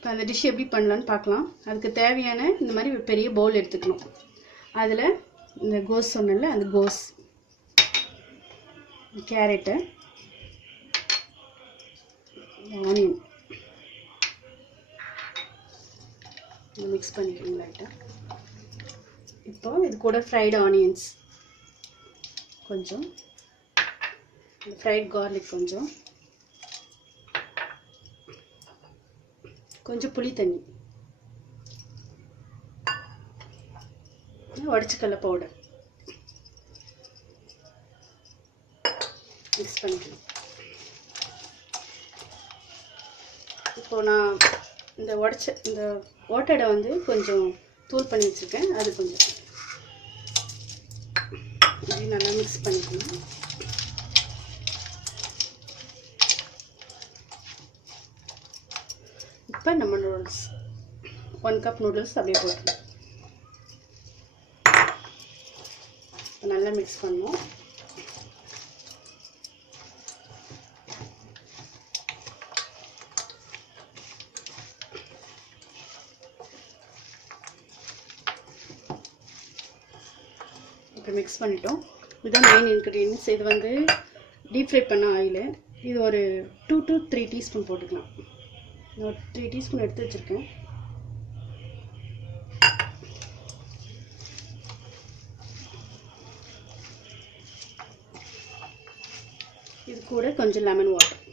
இப்போ அந்த டிஷ் எப்படி பண்ணலான்னு பார்க்கலாம். அதுக்கு தேவையான இந்த மாதிரி ஒரு பெரிய பவுல் எடுத்துக்கணும். அதில் இந்த கோஸ் சொன்னல, அந்த கோஸ், கேரட்டு, ஆனியன் மிக்ஸ் பண்ணிக்கணும் லைட்டாக. இப்போ இது கூட ஃப்ரைடு ஆனியன்ஸ் கொஞ்சம், ஃப்ரைட் கார்லிக் கொஞ்சம், கொஞ்சம் புளி தண்ணி, உடச்சிக்கல்ல பவுடர் மிக்ஸ் பண்ணிக்கணும். இப்போ நான் இந்த இந்த ஓட்டடை வந்து கொஞ்சம் தூள் பண்ணி வச்சுருக்கேன். அது கொஞ்சம் இப்படி நல்லா மிக்ஸ் பண்ணிக்கணும். இப்போ நம்ம நூடுல்ஸ் 1 கப் நூடுல்ஸ் அப்படியே போட்டுக்கலாம். நல்லா மிக்ஸ் பண்ணுவோம். இப்போ மிக்ஸ் பண்ணிட்டோம். இதுதான் மெயின் இன்க்ரீடியன்ஸ். இது வந்து டீப் ஃப்ரை பண்ண ஆயில். இது ஒரு 2 to 3 டீஸ்பூன் போட்டுக்கலாம். ஒரு 3 டீஸ்பூன் எடுத்து வச்சுருக்கேன். இது கூட கொஞ்சம் லெமன் வாட்டர்.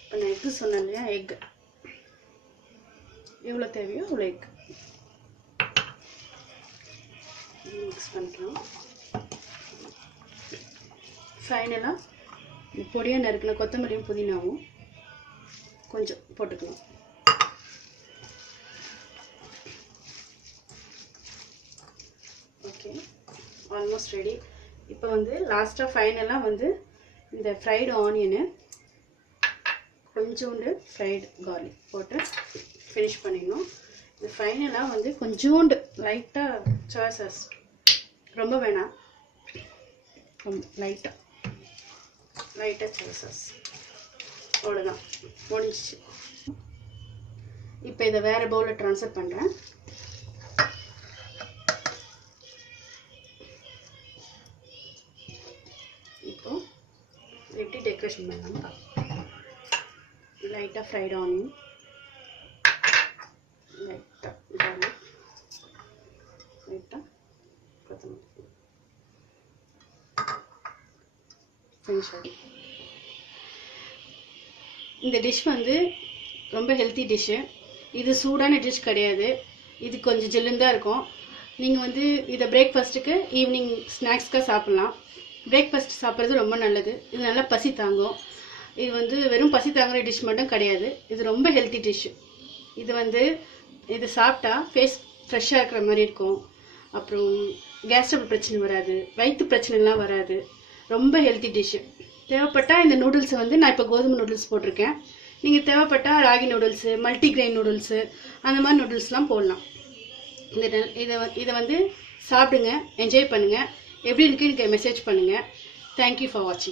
இப்போ நான் எக்கு சொன்னேன் இல்லையா, எக் எவ்வளோ தேவையோ அவ்வளோ எக் மிக்ஸ் பண்ணிக்கலாம். ஃபைனலாக பொடியாக நறுக்கின கொத்தமல்லியும் புதினாவும் கொஞ்சம் போட்டுக்கலாம். Okay, almost ready. இப்போ வந்து லாஸ்ட்டாக ஃபைனலாக வந்து இந்த ஃப்ரைடு ஆனியனு கொஞ்சோண்டு ஃப்ரைடு கார்லிக் போட்டு ஃபினிஷ் பண்ணிடணும். இது ஃபைனலாக வந்து கொஞ்சோண்டு லைட்டாக சோயா சாஸ், ரொம்ப வேணாம், லைட்டாக சோயா சாஸ், அவ்வளோதான், முடிஞ்சிச்சு. இப்போ இதை வேறு பவுலில் ட்ரான்ஸ்ஃபர் பண்ணுறேன். இப்போ எப்படி டெக்கரேஷன் பண்ணலாம்னு பார்க்கலாம். லைட்டாக ஃப்ரைட் ஆனியன், லைட்டாக garlic, லைட்டாக கொத்தமல்லி, ஃபினிஷ் ஆகி. இந்த டிஷ் வந்து ரொம்ப ஹெல்த்தி டிஷ்ஷு. இது சூடான டிஷ் கிடையாது. இது கொஞ்சம் ஜில்லுன்னு தான் இருக்கும். நீங்கள் வந்து இதை பிரேக்ஃபாஸ்ட்டுக்கு, ஈவினிங் ஸ்நாக்ஸ்க்காக சாப்பிட்லாம். பிரேக்ஃபாஸ்ட் சாப்பிட்றது ரொம்ப நல்லது. இது நல்லா பசி தாங்கும். இது வந்து வெறும் பசி தாங்குற டிஷ் மட்டும் கிடையாது, இது ரொம்ப ஹெல்த்தி டிஷ்ஷு. இது வந்து இது சாப்பிட்டா ஃபேஸ் ஃப்ரெஷ்ஷாக இருக்கிற மாதிரி இருக்கும். அப்புறம் கேஸ் ட்ரபிள் பிரச்சனை வராது, வயிற்று பிரச்சனைலாம் வராது. ரொம்ப ஹெல்த்தி டிஷ்ஷு. தேவைப்பட்டால் இந்த நூடுல்ஸை வந்து நான் இப்போ கோதுமை நூடுல்ஸ் போட்டிருக்கேன். நீங்கள் தேவைப்பட்டால் ராகி நூடுல்ஸு, மல்டிக்ரெயின் நூடுல்ஸு, அந்த மாதிரி நூடுல்ஸ்லாம் போடலாம். இதை வந்து சாப்பிடுங்க, என்ஜாய் பண்ணுங்கள். எப்படி இருக்குன்னு எனக்கு மெசேஜ் பண்ணுங்கள். தேங்க்யூ ஃபார் வாட்சிங்.